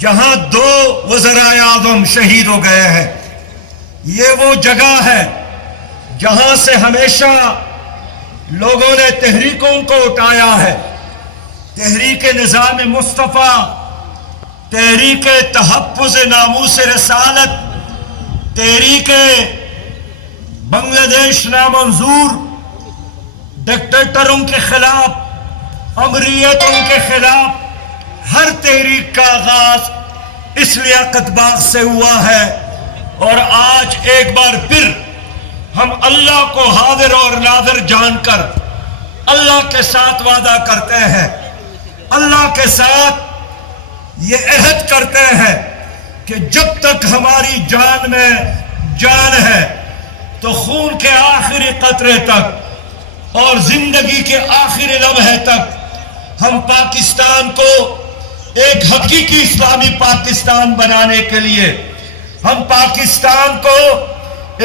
جہاں 2 وزرائے اعظم شہید ہو گئے ہیں. یہ وہ جگہ ہے جہاں سے ہمیشہ لوگوں نے تحریکوں کو اٹھایا ہے. تحریک نظام مصطفیٰ، تحریک تحفظ ناموس رسالت، تحریک بنگلہ دیش نامنظور، ڈکٹیٹروں کے خلاف، امریتوں کے خلاف ہر تحریک کا آغاز اس لیاقت باغ سے ہوا ہے. اور آج ایک بار پھر ہم اللہ کو حاضر اور ناظر جان کر اللہ کے ساتھ وعدہ کرتے ہیں، اللہ کے ساتھ یہ عہد کرتے ہیں کہ جب تک ہماری جان میں جان ہے تو خون کے آخری قطرے تک اور زندگی کے آخری لمحے تک ہم پاکستان کو ایک حقیقی اسلامی پاکستان بنانے کے لیے، ہم پاکستان کو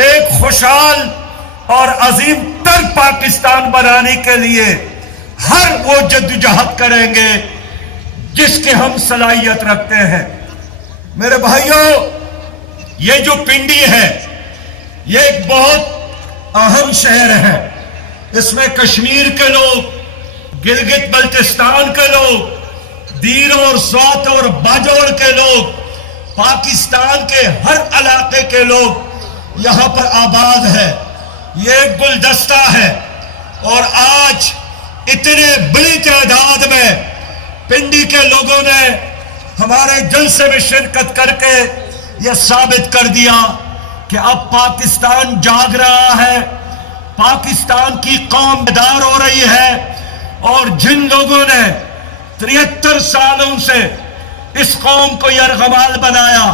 ایک خوشحال اور عظیم تر پاکستان بنانے کے لیے ہر وہ جدوجہد کریں گے جس کے ہم صلاحیت رکھتے ہیں. میرے بھائیوں، یہ جو پنڈی ہے یہ ایک بہت اہم شہر ہے. اس میں کشمیر کے لوگ، گلگت بلتستان کے لوگ، دیر اور سوات اور باجوڑ کے لوگ، پاکستان کے ہر علاقے کے لوگ یہاں پر آباد ہے. یہ ایک گلدستہ ہے. اور آج اتنے بڑی تعداد میں پنڈی کے لوگوں نے ہمارے جلسے میں شرکت کر کے یہ ثابت کر دیا کہ اب پاکستان جاگ رہا ہے، پاکستان کی قوم بیدار ہو رہی ہے. اور جن لوگوں نے 73 سالوں سے اس قوم کو یرغمال بنایا،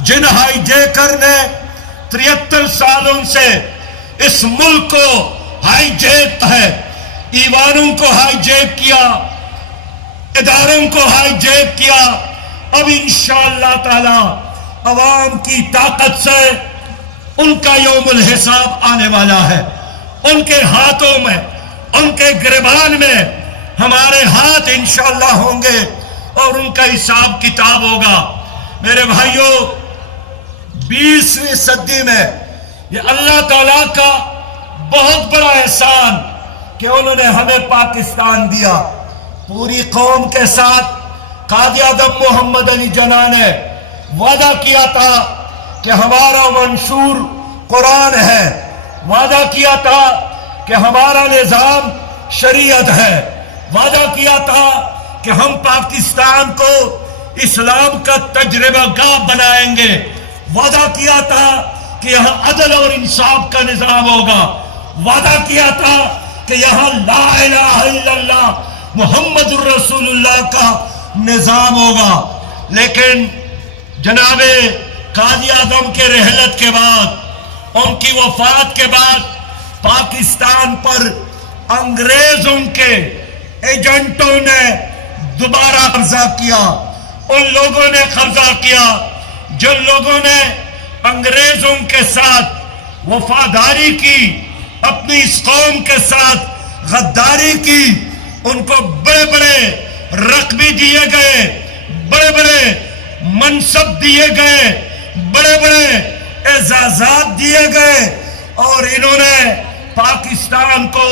جن ہائی جیکر نے 73 سالوں سے اس ملک کو ہائی جیک ہے، ایوانوں کو ہائی جیک کیا، اداروں کو ہائی جیک کیا، اب انشاءاللہ تعالی عوام کی طاقت سے ان کا یوم الحساب آنے والا ہے. ان کے ہاتھوں میں، ان کے گریبان میں ہمارے ہاتھ انشاءاللہ ہوں گے اور ان کا حساب کتاب ہوگا. میرے بھائیوں، 20ویں صدی میں یہ اللہ تعالیٰ کا بہت بڑا احسان کہ انہوں نے ہمیں پاکستان دیا. پوری قوم کے ساتھ قائد اعظم محمد علی جناح نے وعدہ کیا تھا کہ ہمارا منشور قرآن ہے، وعدہ کیا تھا کہ ہمارا نظام شریعت ہے، وعدہ کیا تھا کہ ہم پاکستان کو اسلام کا تجربہ گاہ بنائیں گے، وعدہ کیا تھا کہ یہاں عدل اور انصاف کا نظام ہوگا، وعدہ کیا تھا کہ یہاں لا الہ الا اللہ محمد الرسول اللہ کا نظام ہوگا. لیکن جناب قائد اعظم کے رحلت کے بعد، ان کی وفات کے بعد، پاکستان پر انگریزوں کے ایجنٹوں نے دوبارہ قبضہ کیا. ان لوگوں نے قبضہ کیا جن لوگوں نے انگریزوں کے ساتھ وفاداری کی، اپنی اس قوم کے ساتھ غداری کی. ان کو بڑے بڑے رقبے دیے گئے، بڑے بڑے منصب دیے گئے، بڑے بڑے اعزازات دیے گئے، اور انہوں نے پاکستان کو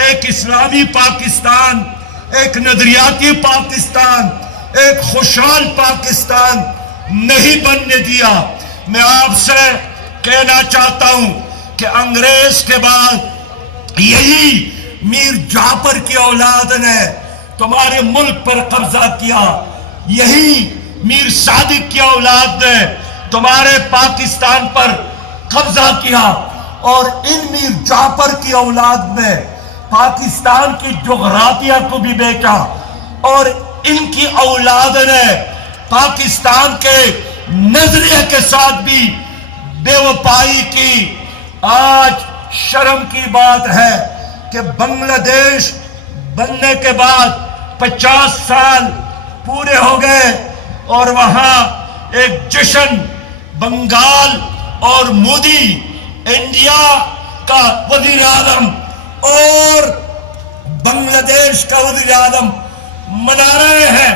ایک اسلامی پاکستان، ایک نظریاتی پاکستان، ایک خوشحال پاکستان نہیں بننے دیا. میں آپ سے کہنا چاہتا ہوں کہ انگریز کے بعد یہی میر جعفر کی اولاد نے تمہارے ملک پر قبضہ کیا، یہی میر صادق کی اولاد نے تمہارے پاکستان پر قبضہ کیا. اور ان میر جعفر کی اولاد نے پاکستان کی جغرافیہ کو بھی بیچا، اور ان کی اولاد نے پاکستان کے نظریے کے ساتھ بھی بے وفائی کی. آج شرم کی بات ہے کہ بنگلہ دیش بننے کے بعد 50 سال پورے ہو گئے اور وہاں ایک جشن، بنگال اور مودی انڈیا کا وزیر اعظم اور بنگلہ دیش کا وزیر اعظم منا رہے ہیں.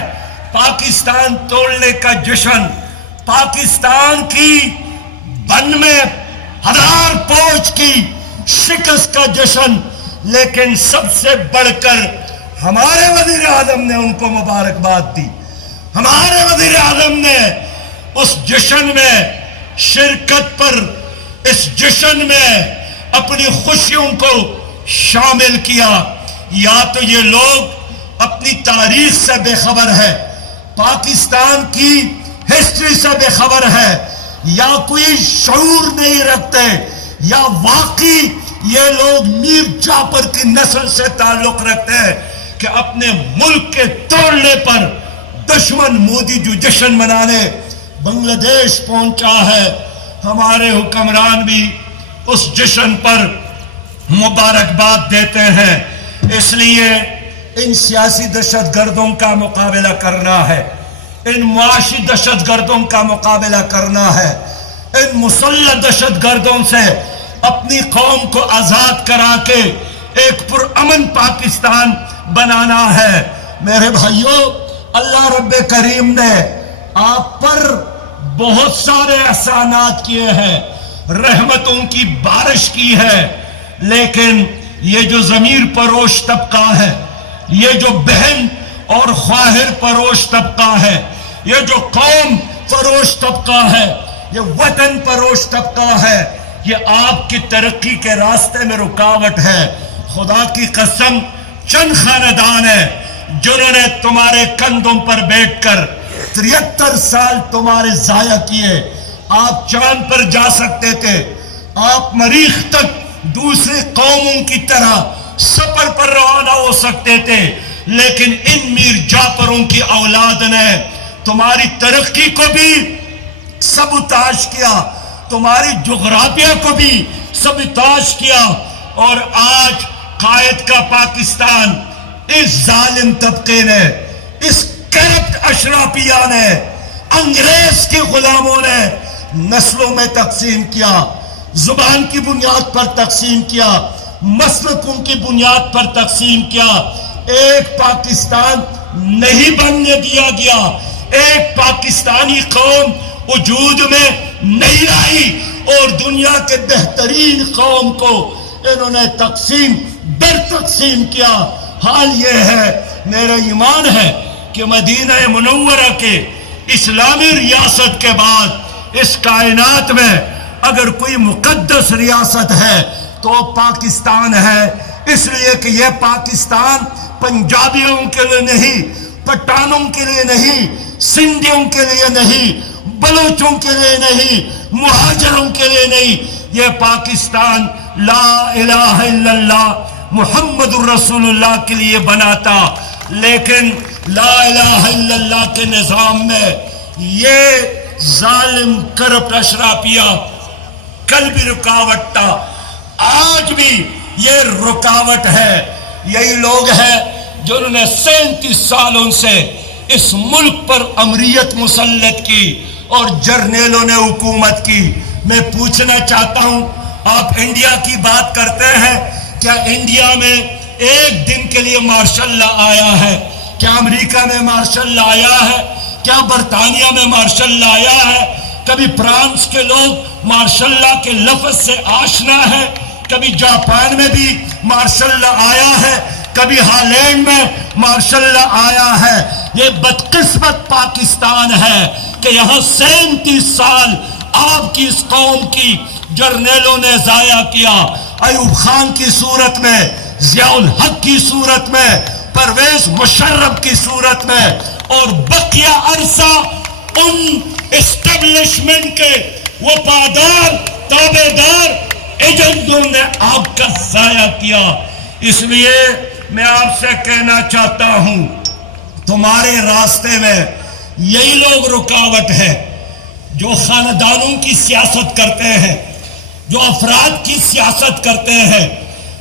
پاکستان توڑنے کا جشن، پاکستان کی بن میں 1000 فوج کی شکست کا جشن، لیکن سب سے بڑھ کر ہمارے وزیر اعظم نے ان کو مبارکباد دی. ہمارے وزیر اعظم نے اس جشن میں شرکت پر، اس جشن میں اپنی خوشیوں کو شامل کیا. یا تو یہ لوگ اپنی تاریخ سے بے خبر ہے، پاکستان کی ہسٹری سے بے خبر ہے، یا کوئی شعور نہیں رکھتے، یا واقعی یہ لوگ میر جعفر کی نسل سے تعلق رکھتے ہیں کہ اپنے ملک کے توڑنے پر دشمن مودی جو جشن منانے بنگلہ دیش پہنچا ہے، ہمارے حکمران بھی اس جشن پر مبارکباد دیتے ہیں. اس لیے ان سیاسی دہشت گردوں کا مقابلہ کرنا ہے، ان معاشی دہشت گردوں کا مقابلہ کرنا ہے، ان مسلح دہشت گردوں سے اپنی قوم کو آزاد کرا کے ایک پرامن پاکستان بنانا ہے. میرے بھائیوں، اللہ رب کریم نے آپ پر بہت سارے احسانات کیے ہیں، رحمتوں کی بارش کی ہے، لیکن یہ جو ضمیر پروش طبقہ ہے، یہ جو بہن اور خواہر پروش طبقہ ہے، یہ جو قوم پروش طبقہ ہے، یہ وطن پروش طبقہ ہے، یہ آپ کی ترقی کے راستے میں رکاوٹ ہے. خدا کی قسم، چند خاندان ہیں جنہوں نے تمہارے کندھوں پر بیٹھ کر 73 سال تمہارے ضائع کیے. آپ چاند پر جا سکتے تھے، آپ مریخ تک دوسری قوموں کی طرح سفر پر روانہ ہو سکتے تھے، لیکن ان میر جعفروں کی اولاد نے تمہاری ترقی کو بھی سبوتاژ کیا، تمہاری جغرافیہ کو بھی سبوتاژ کیا، اور آج قائد کا پاکستان اس ظالم طبقے نے، اس کرپٹ اشرافیہ نے، انگریز کے غلاموں نے نسلوں میں تقسیم کیا، زبان کی بنیاد پر تقسیم کیا، مسلکوں کی بنیاد پر تقسیم کیا. ایک پاکستان نہیں بننے دیا گیا، ایک پاکستانی قوم وجود میں نہیں آئی، اور دنیا کے بہترین قوم کو انہوں نے تقسیم در تقسیم کیا. حال یہ ہے، میرا ایمان ہے کہ مدینہ منورہ کے اسلامی ریاست کے بعد اس کائنات میں اگر کوئی مقدس ریاست ہے تو پاکستان ہے. اس لیے کہ یہ پاکستان پنجابیوں کے لیے نہیں، پٹھانوں کے لیے نہیں، سندھیوں کے لیے نہیں، بلوچوں کے لیے نہیں، مہاجروں کے لیے نہیں. یہ پاکستان لا الہ الا اللہ محمد الرسول اللہ کے لیے بنا تھا، لیکن لا الہ الا اللہ کے نظام میں یہ ظالم کرپٹ اشرافیہ کل بھی رکاوٹ تھا، آج بھی یہ رکاوٹ ہے. یہی لوگ ہیں جنہوں نے 37 سالوں سے اس ملک پر امریت مسلط کی اور جرنیلوں نے حکومت کی. میں پوچھنا چاہتا ہوں، آپ انڈیا کی بات کرتے ہیں، کیا انڈیا میں ایک دن کے لیے مارشل لا آیا ہے؟ کیا امریکہ میں مارشل لا آیا ہے؟ کیا برطانیہ میں مارشل لا آیا ہے؟ کبھی فرانس کے لوگ مارشل لا کے لفظ سے آشنا ہے، کبھی جاپان میں بھی مارشل لا آیا ہے، کبھی ہالینڈ میں مارشل لا آیا ہے. یہ بدقسمت پاکستان ہے کہ یہاں 37 سال آپ کی اس قوم کی جرنیلوں نے ضائع کیا. ایوب خان کی صورت میں، ضیاء الحق کی صورت میں، پرویز مشرف کی صورت میں، اور بقیہ عرصہ ان اسٹیبلشمنٹ کے وفادار تابع دار ایجنٹوں نے آپ کا ضائع کیا. اس لیے میں آپ سے کہنا چاہتا ہوں، تمہارے راستے میں یہی لوگ رکاوٹ ہے جو خاندانوں کی سیاست کرتے ہیں، جو افراد کی سیاست کرتے ہیں.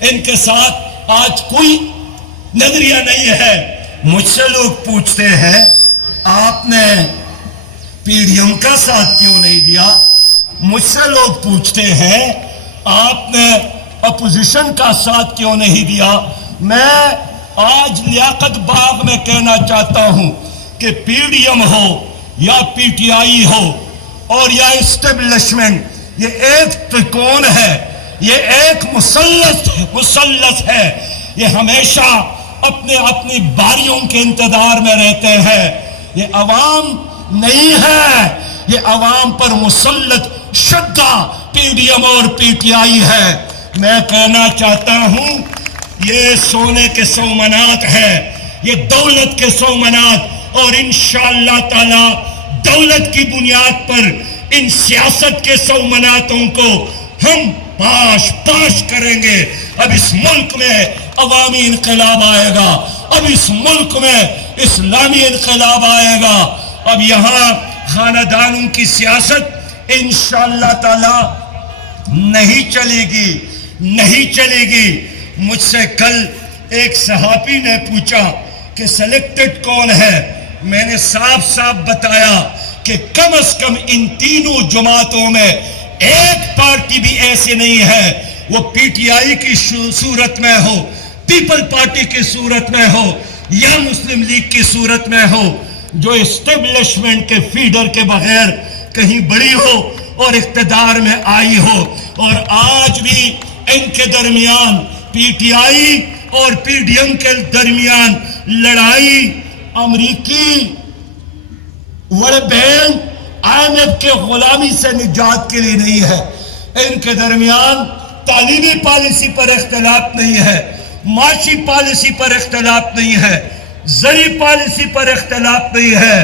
ان کے ساتھ آج کوئی نظریہ نہیں ہے. مجھ سے لوگ پوچھتے ہیں آپ نے پی ڈی ایم کا ساتھ کیوں نہیں دیا؟ مجھ سے لوگ پوچھتے ہیں آپ نے اپوزیشن کا ساتھ کیوں نہیں دیا؟ میں آج لیاقت باغ میں کہنا چاہتا ہوں کہ پی ڈی ایم ہو یا پی ٹی آئی ہو اور یا اسٹیبلشمنٹ، یہ ایک ترکون ہے، یہ ایک مثلث ہے، یہ ہمیشہ اپنی باریوں کے انتظار میں رہتے ہیں۔ یہ عوام نہیں ہے، یہ عوام پر مسلط شدہ پی ڈی ایم اور پی ٹی آئی ہے۔ میں کہنا چاہتا ہوں یہ سونے کے سومنات ہے، یہ دولت کے سومنات، اور انشاءاللہ تعالی دولت کی بنیاد پر ان سیاست کے سومناتوں کو ہم پاش کریں گے۔ اب اس ملک میں عوامی انقلاب آئے گا، اب اس ملک میں اسلامی انقلاب آئے گا۔ اب یہاں خاندانوں کی سیاست انشاءاللہ تعالی نہیں چلے گی۔ مجھ سے کل ایک صحافی نے پوچھا کہ سلیکٹڈ کون ہے؟ میں نے صاف بتایا کہ کم از کم ان تینوں جماعتوں میں ایک پارٹی بھی ایسی نہیں ہے، وہ پی ٹی آئی کی صورت میں ہو، پیپل پارٹی کی صورت میں ہو یا مسلم لیگ کی صورت میں ہو، جو اسٹیبلشمنٹ کے فیڈر کے بغیر کہیں بڑی ہو اور اقتدار میں آئی ہو۔ اور آج بھی ان کے درمیان، پی ٹی آئی اور پی ڈی ایم کے درمیان لڑائی امریکی world bank I M F کے غلامی سے نجات کے لیے نہیں ہے۔ ان کے درمیان تعلیمی پالیسی پر اختلاف نہیں ہے، معاشی پالیسی پر اختلاف نہیں ہے، زرعی پالیسی پر اختلاف نہیں ہے۔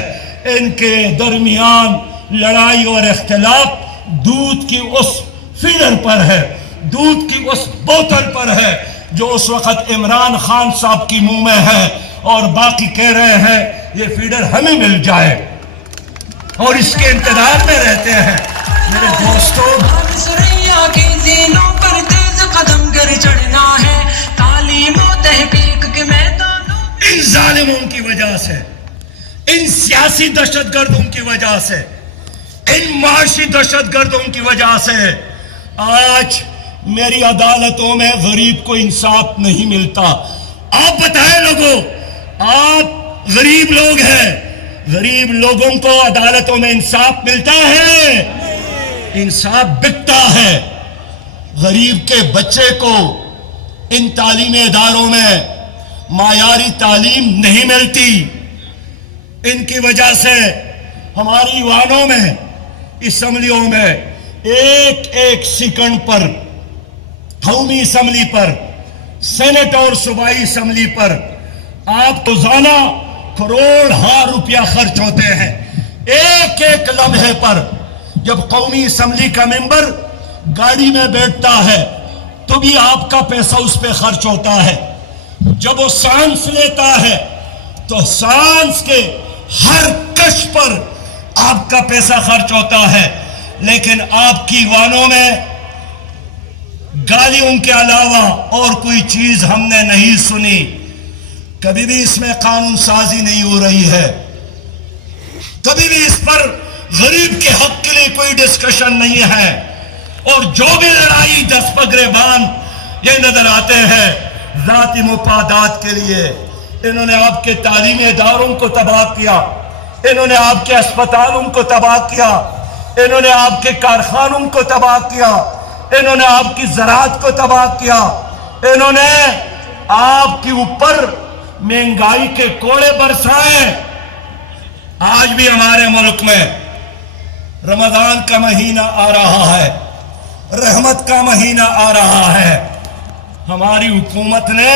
ان کے درمیان لڑائی اور اختلاف دودھ کی اس فیڈر پر ہے، دودھ کی اس بوتل پر ہے جو اس وقت عمران خان صاحب کی منہ میں ہے، اور باقی کہہ رہے ہیں یہ فیڈر ہمیں مل جائے اور اس کے انتظار میں رہتے ہیں۔ میرے دوستوں، سریا کے زینوں پر تیز قدم کر چڑھنا ہے، تعلیم و تحقیق کے میدانوں میں۔ ان ظالموں کی وجہ سے، ان سیاسی دہشت گردوں کی وجہ سے، ان معاشی دہشت گردوں کی وجہ سے آج میری عدالتوں میں غریب کو انصاف نہیں ملتا۔ آپ بتائیں لوگوں، آپ غریب لوگ ہیں، غریب لوگوں کو عدالتوں میں انصاف ملتا ہے؟ انصاف بکتا ہے۔ غریب کے بچے کو ان تعلیمی اداروں میں معیاری تعلیم نہیں ملتی۔ ان کی وجہ سے ہماری ایوانوں میں، اسمبلیوں میں ایک سیکنڈ پر، قومی اسمبلی پر، سینٹ اور صوبائی اسمبلی پر آپ روزانہ کروڑ روپیہ خرچ ہوتے ہیں۔ ایک لمحے پر جب قومی اسمبلی کا ممبر گاڑی میں بیٹھتا ہے تو بھی آپ کا پیسہ اس پہ خرچ ہوتا ہے۔ جب وہ سانس لیتا ہے تو سانس کے ہر کش پر آپ کا پیسہ خرچ ہوتا ہے۔ لیکن آپ کی ایوانوں میں گالیوں کے علاوہ اور کوئی چیز ہم نے نہیں سنی۔ کبھی بھی اس میں قانون سازی نہیں ہو رہی ہے، کبھی بھی اس پر غریب کے حق کے لیے کوئی ڈسکشن نہیں ہے، اور جو بھی لڑائی دست گریبان یہ نظر آتے ہیں ذاتی مفادات کے لیے۔ انہوں نے آپ کے تعلیمی اداروں کو تباہ کیا، انہوں نے آپ کے اسپتالوں کو تباہ کیا، انہوں نے آپ کے کارخانوں کو تباہ کیا، انہوں نے آپ کی زراعت کو تباہ کیا، انہوں نے آپ کے اوپر مہنگائی کے کوڑے برسائے۔ آج بھی ہمارے ملک میں رمضان کا مہینہ آ رہا ہے، رحمت کا مہینہ آ رہا ہے، ہماری حکومت نے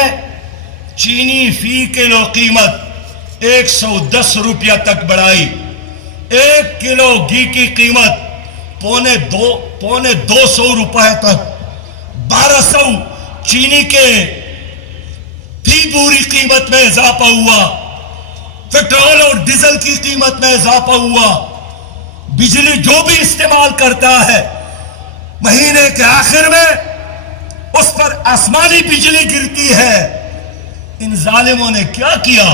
چینی فی کلو قیمت 110 روپیہ تک بڑھائی، 1 کلو گھی کی قیمت پونے 200 روپے تک، 1200 چینی کے فی بوری قیمت میں اضافہ ہوا، پیٹرول اور ڈیزل کی قیمت میں اضافہ ہوا، بجلی جو بھی استعمال کرتا ہے مہینے کے آخر میں اس پر آسمانی بجلی گرتی ہے۔ ان ظالموں نے کیا کیا؟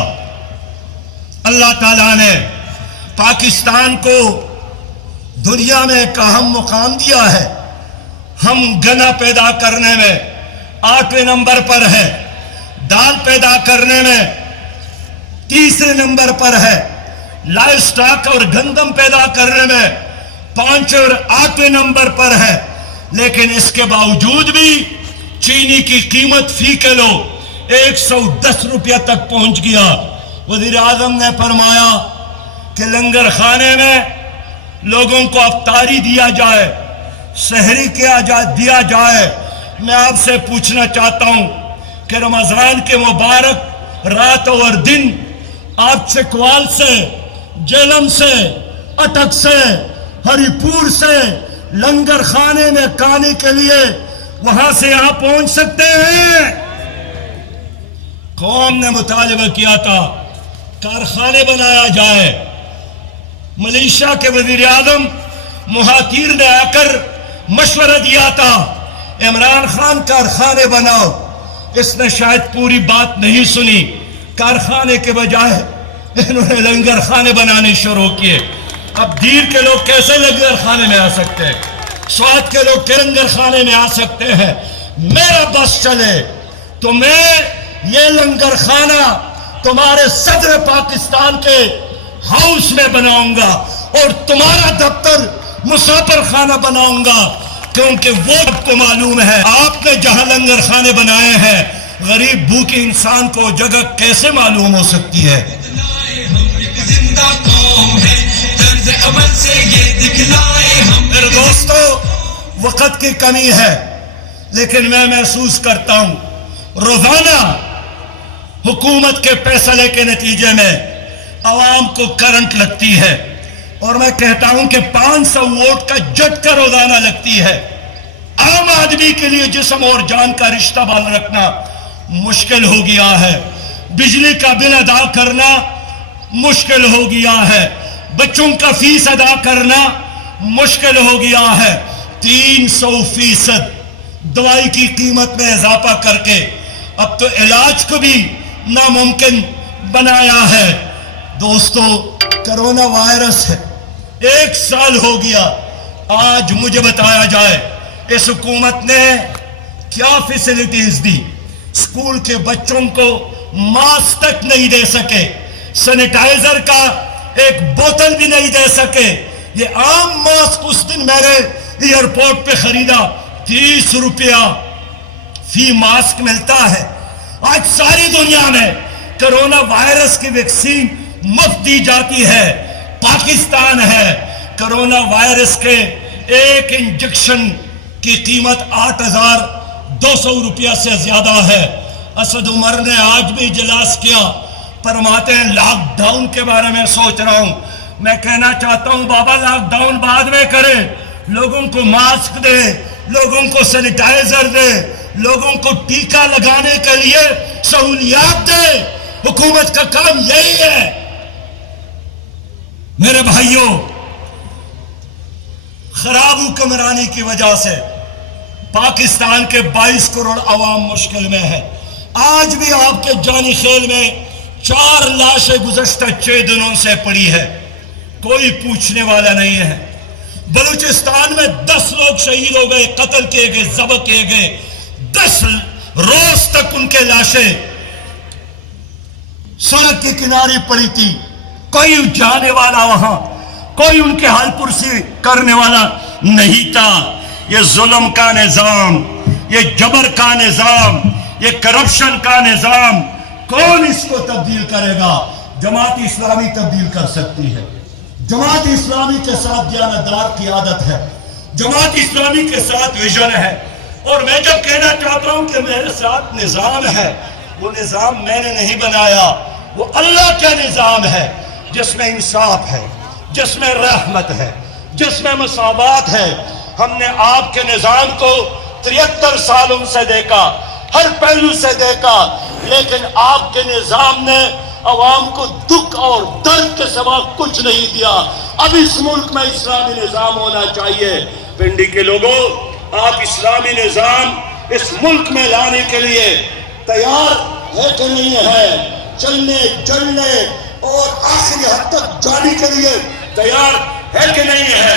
اللہ تعالیٰ نے پاکستان کو دنیا میں ایک اہم مقام دیا ہے۔ ہم گنا پیدا کرنے میں 8ویں نمبر پر ہے، دال پیدا کرنے میں 3 نمبر پر ہے، لائف سٹاک اور گندم پیدا کرنے میں 5 اور 8 نمبر پر ہے، لیکن اس کے باوجود بھی چینی کی قیمت فی کلو 110 روپیہ تک پہنچ گیا۔ وزیر اعظم نے فرمایا کہ لنگر خانے میں لوگوں کو افطاری دیا جائے، سحری دیا جائے۔ میں آپ سے پوچھنا چاہتا ہوں کہ رمضان کے مبارک رات اور دن آپ چکوال سے، جیلم سے، اٹک سے، ہری پور سے لنگر خانے میں کھانے کے لیے وہاں سے یہاں پہنچ سکتے ہیں؟ قوم نے مطالبہ کیا تھا کارخانے بنایا جائے۔ ملیشیا کے وزیر اعظم مہاتیر نے آ کر مشورہ دیا تھا عمران خان کارخانے بناؤ، اس نے شاید پوری بات نہیں سنی، کارخانے کے بجائے انہوں نے لنگر خانے بنانے شروع کیے۔ اب دیر کے لوگ کیسے لنگر خانے میں آ سکتے ہیں؟ سوات کے لوگ لنگر خانے میں آ سکتے ہیں؟ میرا بس چلے تو میں یہ لنگر خانہ تمہارے صدر پاکستان کے ہاؤس میں بناؤں گا اور تمہارا دفتر مسافر خانہ بناؤں گا، کیونکہ وہ آپ کو معلوم ہے آپ نے جہاں لنگر خانے بنائے ہیں غریب بھوکے انسان کو جگہ کیسے معلوم ہو سکتی ہے۔ زندہ قوم ہے، طرز عمل سے یہ دکھلائے ہم۔ میرے دوستو، وقت کی کمی ہے، لیکن میں محسوس کرتا ہوں روزانہ حکومت کے فیصلے کے نتیجے میں عوام کو کرنٹ لگتی ہے، اور میں کہتا ہوں کہ 500 ووٹ کا جھٹکا روزانہ لگتی ہے۔ عام آدمی کے لیے جسم اور جان کا رشتہ بال رکھنا مشکل ہو گیا ہے، بجلی کا بل ادا کرنا مشکل ہو گیا ہے، بچوں کا فیس ادا کرنا مشکل ہو گیا ہے، 300% دوائی کی قیمت میں اضافہ کر کے اب تو علاج کو بھی ناممکن بنایا ہے۔ دوستو، کرونا وائرس ہے، 1 سال ہو گیا، آج مجھے بتایا جائے اس حکومت نے کیا فیسلٹیز دی؟ اسکول کے بچوں کو ماسک تک نہیں دے سکے، سینیٹائزر کا ایک بوتل بھی نہیں دے سکے۔ یہ عام ماسک اس دن میں نے ایئرپورٹ پہ خریدا، 30 روپیہ فی ماسک ملتا ہے۔ آج ساری دنیا میں کرونا وائرس کی ویکسین مفت دی جاتی ہے، پاکستان ہے کرونا وائرس کے ایک انجیکشن کی قیمت 8,200 روپیہ سے زیادہ ہے۔ اسد عمر نے آج بھی اجلاس کیا، فرماتے ہیں لاک ڈاؤن کے بارے میں سوچ رہا ہوں۔ میں کہنا چاہتا ہوں بابا لاک ڈاؤن بعد میں کریں، لوگوں کو ماسک دے، لوگوں کو سینیٹائزر دے، لوگوں کو ٹیکہ لگانے کے لیے سہولیات دے۔ حکومت کا کام یہی ہے۔ میرے بھائیوں، خراب حکمرانی کی وجہ سے پاکستان کے 22 کروڑ عوام مشکل میں ہے۔ آج بھی آپ کے جانی خیل میں 4 لاشیں گزشتہ 6 دنوں سے پڑی ہے، کوئی پوچھنے والا نہیں ہے۔ بلوچستان میں 10 لوگ شہید ہو گئے، قتل کیے گئے، ذبح کیے گئے، 10 روز تک ان کے لاشیں سڑک کے کنارے پڑی تھی، کوئی جانے والا وہاں، کوئی ان کے حال پرسی کرنے والا نہیں تھا۔ یہ ظلم کا نظام، یہ جبر کا نظام، یہ کرپشن کا نظام کون اس کو تبدیل کرے گا؟ جماعت اسلامی تبدیل کر سکتی ہے۔ جماعت اسلامی کے ساتھ دیانتدار قیادت ہے، جماعت اسلامی کے ساتھ ویژن ہے، اور میں جب کہنا چاہتا ہوں کہ میرے ساتھ نظام ہے، وہ نظام میں نے نہیں بنایا، وہ اللہ کا نظام ہے جس میں انصاف ہے، جس میں رحمت ہے، جس میں مساوات ہے۔ ہم نے آپ کے نظام کو 73 سالوں سے دیکھا، ہر پہلو سے دیکھا، لیکن آپ کے نظام نے عوام کو دکھ اور درد کے سوا کچھ نہیں دیا۔ اب اس ملک میں اسلامی نظام ہونا چاہیے۔ پنڈی کے لوگوں، آپ اسلامی نظام اس ملک میں لانے کے لیے تیار ہے کہ نہیں ہے؟ چلنے جلنے اور آخری حد تک جانے کے لیے تیار ہے کہ نہیں ہے؟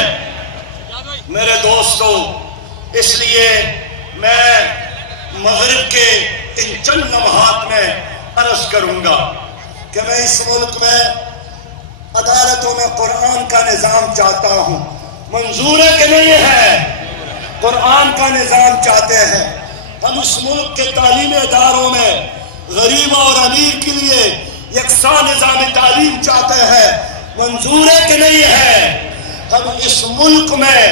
میرے دوستو، اس لیے میں مغرب کے ان چند لمحات میں عرض کروں گا کہ میں اس ملک میں عدالتوں میں قرآن کا نظام چاہتا ہوں. منظور ہے کہ نہیں ہے؟ قرآن کا نظام چاہتے ہیں. ہم اس ملک کے تعلیمی اداروں میں غریب اور امیر کے لیے یکساں نظام تعلیم چاہتے ہیں. منظور ہے کہ نہیں ہے؟ ہم اس ملک میں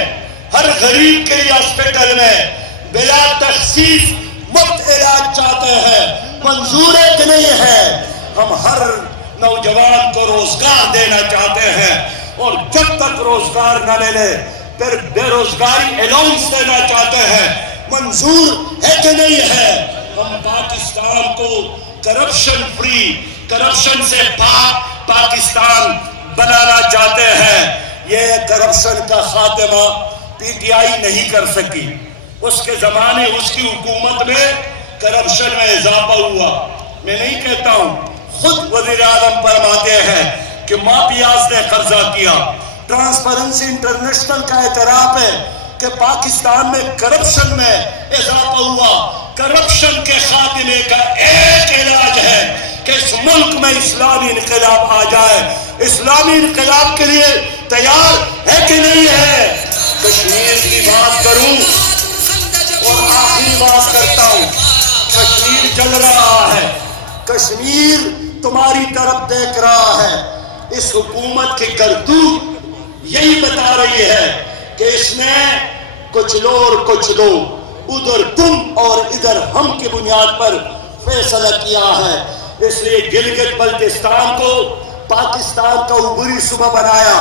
ہر غریب کے لیے ہاسپٹل میں بلا تخصیص مفت علاج چاہتے ہیں. منظور ہے کہ نہیں ہے؟ ہم ہر نوجوان کو روزگار دینا چاہتے ہیں اور جب تک روزگار نہ ملے پھر بے روزگاری الاؤنس دینا چاہتے ہیں. منظور ہے کہ نہیں ہے؟ ہم پاکستان کو کرپشن فری، کرپشن سے پاک پاکستان بنانا چاہتے ہیں. یہ کرپشن کا خاتمہ پی ٹی آئی نہیں کر سکی. اس کے زمانے اس کی حکومت میں کرپشن میں اضافہ ہوا. میں نہیں کہتا ہوں، خود وزیر اعظم فرماتے ہیں کہ مافیاز نے قبضہ کیا. ٹرانسپیرنسی انٹرنیشنل کا اعتراف ہے کہ پاکستان میں کرپشن میں اضافہ ہوا. کرپشن کے خاتمے کا ایک علاج ہے کہ اس ملک میں اسلامی انقلاب آ جائے. اسلامی انقلاب کے لیے تیار ہے کہ نہیں ہے؟ کشمیر کی بات کروں اور آخری بات کرتا ہوں. کشمیر جل رہا ہے، کشمیر تمہاری طرف دیکھ رہا ہے. اس حکومت کی کرتوت یہی بتا رہی ہے کہ اس نے کچھ لو اور کچھ لو، ادھر تم اور ادھر ہم کی بنیاد پر فیصلہ کیا ہے. اس لیے گلگت بلتستان کو پاکستان کا عبوری صوبہ بنایا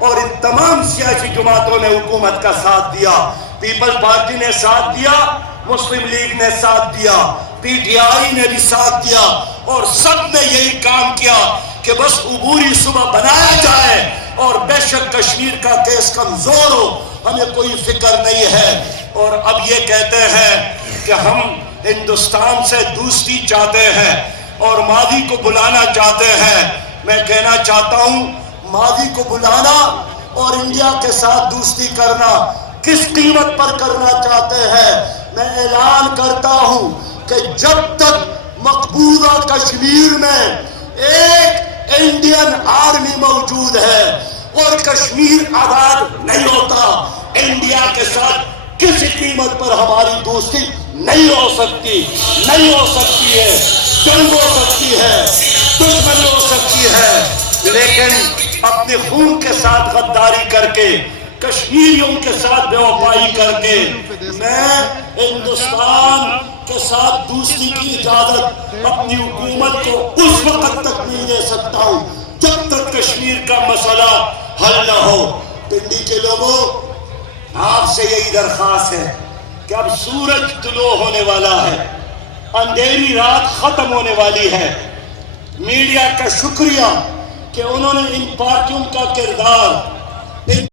اور ان تمام سیاسی جماعتوں نے حکومت کا ساتھ دیا. پیپل پارٹی نے ساتھ دیا، مسلم لیگ نے ساتھ دیا، پی ٹی آئی نے بھی ساتھ دیا اور سب نے یہی کام کیا کہ بس عبوری صوبہ بنایا جائے. اور بے شک کشمیر کا کیس کمزور ہو، ہمیں کوئی فکر نہیں ہے. اور اب یہ کہتے ہیں کہ ہم ہندوستان سے دوستی چاہتے ہیں اور ماضی کو بلانا چاہتے ہیں. میں کہنا چاہتا ہوں، ماضی کو بلانا اور انڈیا کے ساتھ دوستی کرنا کس قیمت پر کرنا چاہتے ہیں؟ میں اعلان کرتا ہوں کہ جب تک مقبوضہ کشمیر میں ایک انڈین آرمی موجود ہے اور کشمیر آزاد نہیں ہوتا، انڈیا کے ساتھ کسی قیمت پر ہماری دوستی نہیں ہو سکتی. نہیں ہو سکتی ہے. جنگ ہو سکتی ہے، دشمنی ہو سکتی ہے، لیکن اپنے خون کے ساتھ غداری کر کے، کشمیریوں کے ساتھ بے وفائی کر کے میں ہندوستان کے ساتھ دوستی کی اجازت اپنی حکومت کو اس وقت تک نہیں دے سکتا ہوں جب تک کشمیر کا مسئلہ حل نہ ہو. پنڈی کے لوگوں، آپ سے یہی درخواست ہے کہ اب سورج طلوع ہونے والا ہے، اندھیری رات ختم ہونے والی ہے. میڈیا کا شکریہ کہ انہوں نے ان پارٹیوں کا کردار